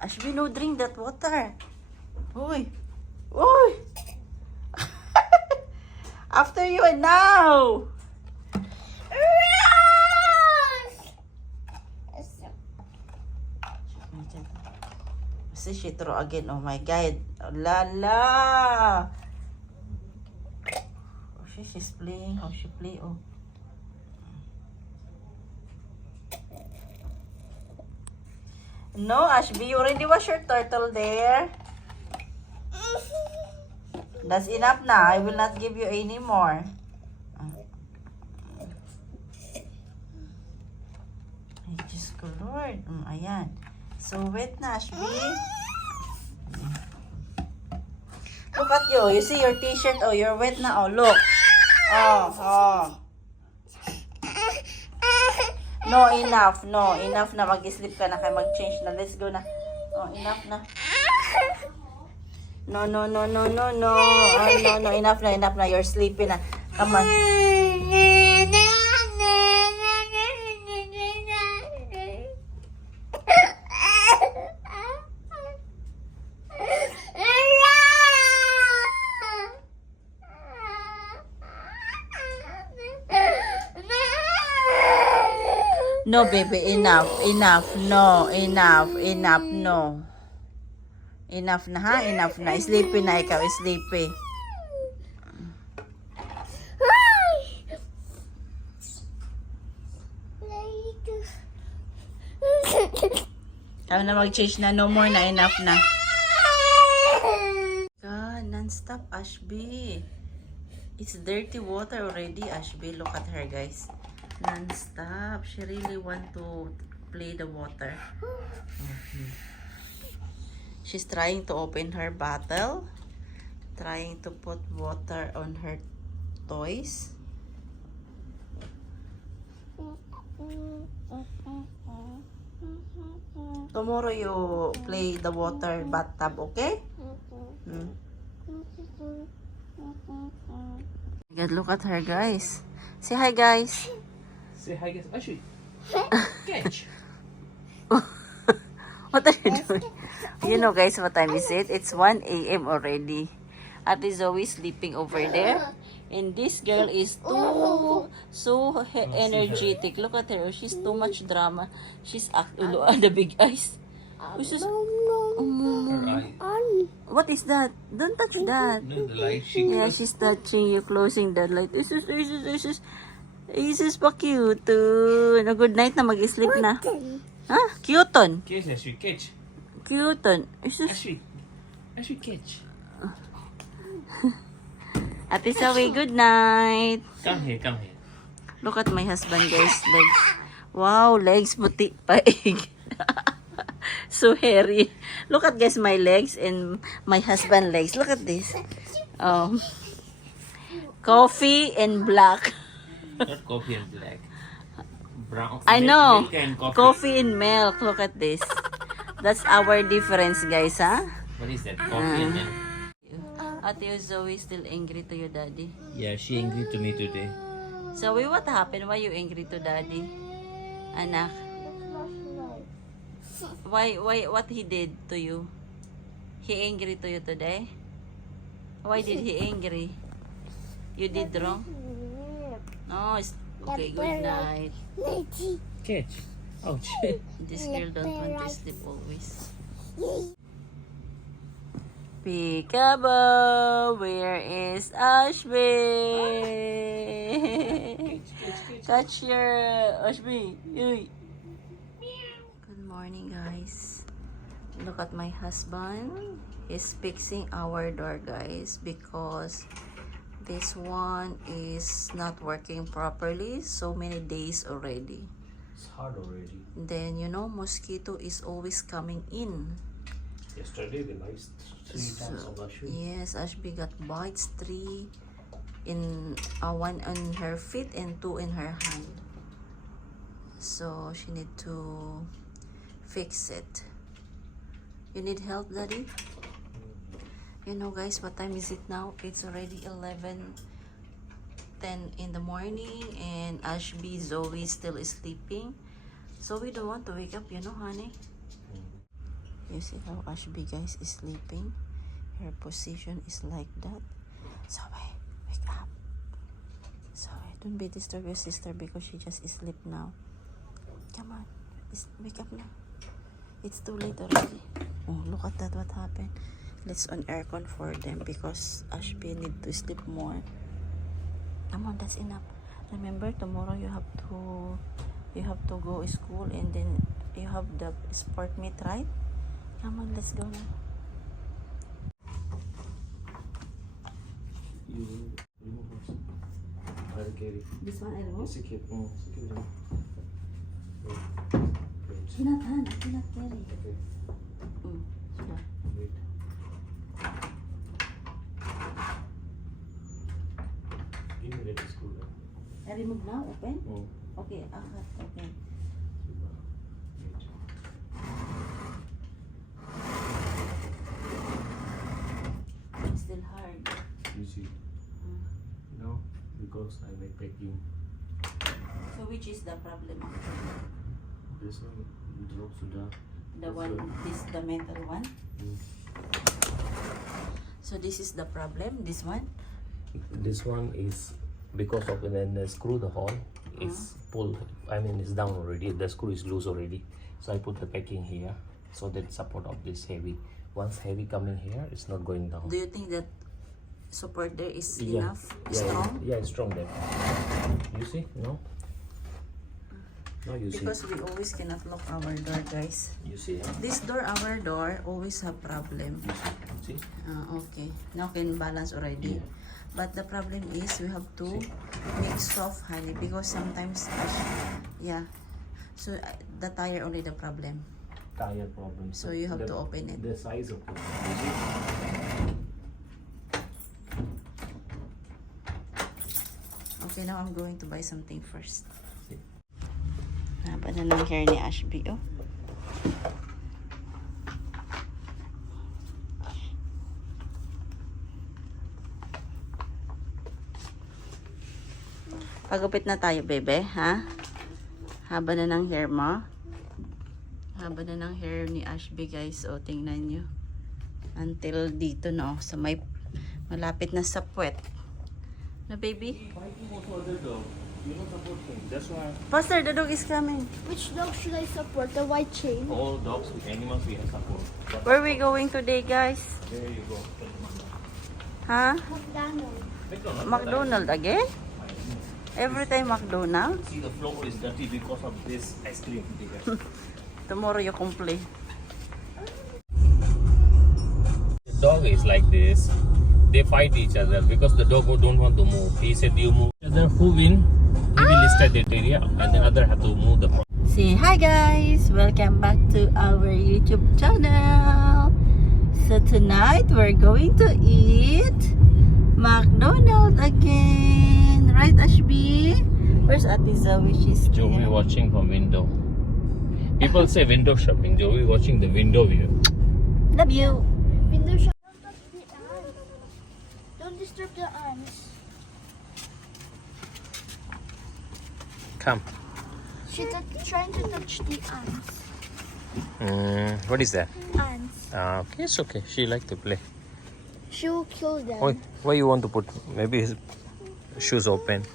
Ashby, no, drink that water. Uy. Uy. After you and now. See, she throw again. Oh my God. Oh, la la. Oh, she's playing. How she play? Oh. No, Ashby, you already wash your turtle there. That's enough na. I will not give you any more. Ay, Diyos ko, Lord. Ayan. So wet na, Ashby. Look at you. You see your t-shirt. Oh, you're wet na. Oh, look. Oh, oh. No, enough. No, enough na. Mag-sleep ka na. Kaya mag-change na. Let's go na. Oh, enough na. No, no, no, no, no, no. Oh, no, no. Enough na, enough na. You're sleepy na. Come on. No, baby, enough, enough, no, enough, enough, no. Enough na ha, enough na. Sleepy na ikaw, sleepy. Kaya na mag-change na, no more na, enough na. God, non-stop, Ashby. It's dirty water already, Ashby. Look at her, guys. Non-stop. She really want to play the water. She's trying to open her bottle. Trying to put water on her toys. Tomorrow you play the water bathtub, okay? God, look at her, guys. Say hi, guys. Say hi, guys. Actually, catch. What are you doing? You know, guys, what time is it? It's 1 a.m. already. Ate Zoe sleeping over there. And this girl is so energetic. Look at her. She's too much drama. She's the big eyes. She's just, Her eye. what is that? Don't touch that. No, the light. She Yeah, she's touching you, closing the light. This is pa cute. No, good night na, mag-sleep na. Ha? Cute on. catch. Actually, catch. Cute on. Actually, catch. Ate Zoe, good night. Come here, come here. Look at my husband, guys. Legs. Wow, legs puti paig. So hairy. Look at, guys, my legs and my husband legs. Look at this. Coffee and black. Not coffee and black. Brown. I know. Milk and coffee. Coffee and milk. Look at this. That's our difference, guys, huh? What is that? Coffee and milk. Ate Zoe still angry to your daddy. Yeah, she angry to me today. Zoe, what happened? Why you angry to daddy? Anak. Why, what he did to you? He angry to you today? Why did he angry? You did wrong? No, it's okay, good night. Catch. Ouch. This girl don't want to sleep always. Peekaboo, where is Ashby? Catch your Ashby. Good morning, guys. Look at my husband. He's fixing our door, guys, because this one is not working properly. So many days already. It's hard already. Then, you know, mosquito is always coming in. Yesterday we lice 3 times on the shoe. Yes, Ashby got bites, 3 in one on her feet and 2 in her hand. So she need to fix it. You need help, Daddy? You know, guys, what time is it now? It's already 11:10 in the morning, and Ashby, Zoe still is sleeping. So we don't want to wake up, you know, honey. You see how Ashby, guys, is sleeping? Her position is like that. Zoe, wake up. Zoe, don't be disturb your sister because she just sleep now. Come on, wake up now. It's too late already. Oh, look at that, what happened. Let's on aircon for them because Ashby need to sleep more. Come on, that's enough. Remember, tomorrow you have to go to school and then you have the sport meet, right? Come on, let's go now. You remove also. Try to carry. This one I remove? Sikit. Sikit. Wait. Cannot, Han. I cannot carry. Okay. Sure. Wait. Give me that screw then. I remove now, open? Oh. Okay, okay. Wait. It's still hard. You see? No, because I make packing. So which is the problem? This one drops to The one, the metal one? Mm. So this is the problem, this one? This one is because of when the screw the hole is pulled. I mean it's down already. The screw is loose already. So I put the packing here so that support of this heavy. Once heavy coming here, it's not going down. Do you think that support there is Yeah. enough? Strong? Yeah, it's strong there. You see? No? No, you Because see. we always cannot lock our door, guys. You see? Huh? This door, our door, always have problem. See? Okay, now can balance already. Yeah. But the problem is we have to make soft, honey, because sometimes, yeah. So the tire only the problem. Tire problem. So you have to open it. The size of it. You see? Okay, now I'm going to buy something first. See? Haba na ng hair ni Ashby, oh. Pagupit na tayo, bebe, ha? Haba na ng hair mo. Haba na ng hair ni Ashby, guys. O, tingnan nyo. Until dito, no? Sa may malapit na sa puwet. Na, baby? You don't support him. That's why Pastor, the dog is coming. Which dog should I support? The white chain? all dogs with animals we have support. But Where are we going today, guys? there you go. Ha? McDonald's. McDonald's again? Every time McDonald's? See the floor is dirty because of this ice cream. Tomorrow you complain. The dog is like this. They fight each other because the dog don't want to move. He said, "You move." The other who win, he will stay that area, and the other have to move the. Say hi, guys! Welcome back to our YouTube channel. So tonight we're going to eat McDonald's again. Right, Ashby? Where's Ate Zoe? She's Joey here. watching from window. People say window shopping. Joey watching the window view. Love you. Window shop. Don't touch the ants. Don't disturb the ants. Come. She's trying to touch the ants. What is that? Ants. Okay, it's okay. She like to play. She will kill them. Why? Why you want to put? Maybe his shoes open.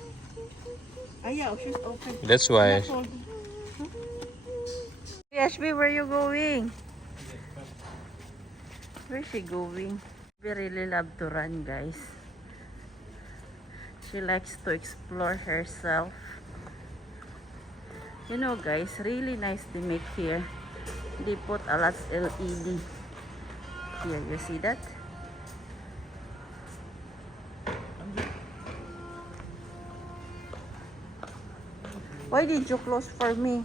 Ah, yeah, she's open. That's why. Hey, Ashby, where you going? Where's she going? We really love to run, guys. She likes to explore herself. You know, guys, really nice to make here. They put a lot of LED. Here, you see that? Why did you close for me?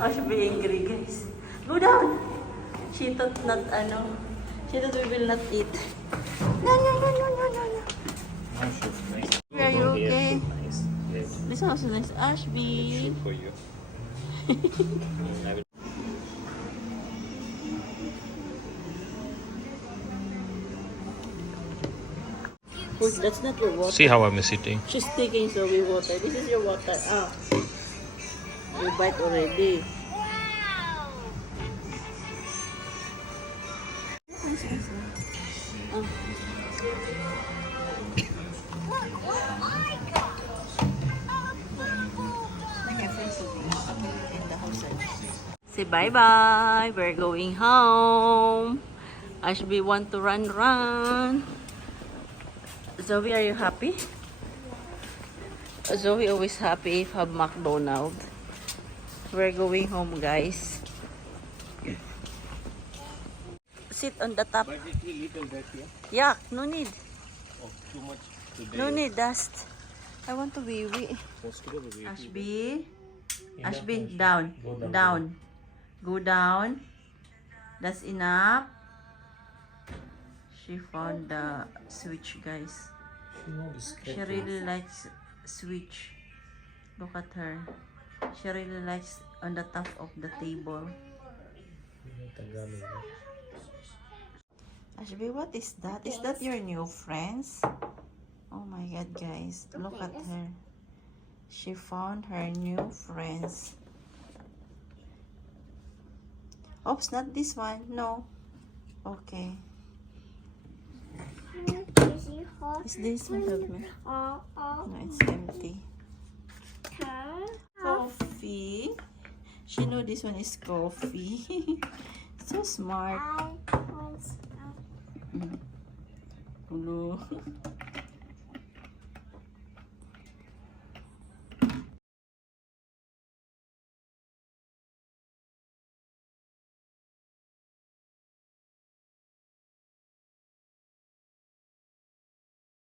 Oh, she's being angry, guys. Go down! She thought not, she thought we will not eat. No, no, no, no, no, no, no. Are you okay? Nice. Yes. This one also nice. Ashby. For you. Push, that's not your water. See how I'm sitting. She's taking Zoe water. This is your water. Ah. You bite already. Ah. Say bye-bye. We're going home. Ashby want to run. Zoe, are you happy? Zoe always happy if have McDonald's. We're going home, guys. Sit on the top. But it's a little dirty. Yeah, no need. Oh, too much today. No need dust. I want to wee-wee. Mosquito will be- Ashby. Enough, Ashby, Ashby. down. Go down. Down. Go down. That's enough. She found the switch, guys. She won't She scratch really likes switch. Look at her. She really likes on the top of the table. Tagalog. Ashby, what is that? Is that your new friends? Oh my god, guys. Look at her. She found her new friends. Oops, not this one. No. Okay. Is this one? Help me. No, it's empty. Coffee. She know this one is coffee. So smart. Mm. Hello.